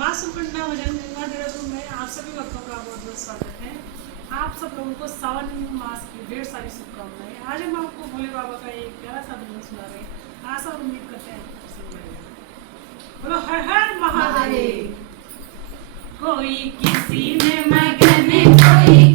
माँ सुकन्या भजन गंगा देहरादून में आप सभी भक्तों का बहुत बहुत स्वागत है। आप सब लोगों को सावन मास की ढेर सारी शुभकामनाएं। आज हम आपको भोले बाबा का एक प्यारा सा भजन सुना रहे हैं। आशा और उम्मीद करते हैं आपको पसंद आएगा। बोलो हर हर महादेव। कोई किसी में मगन, कोई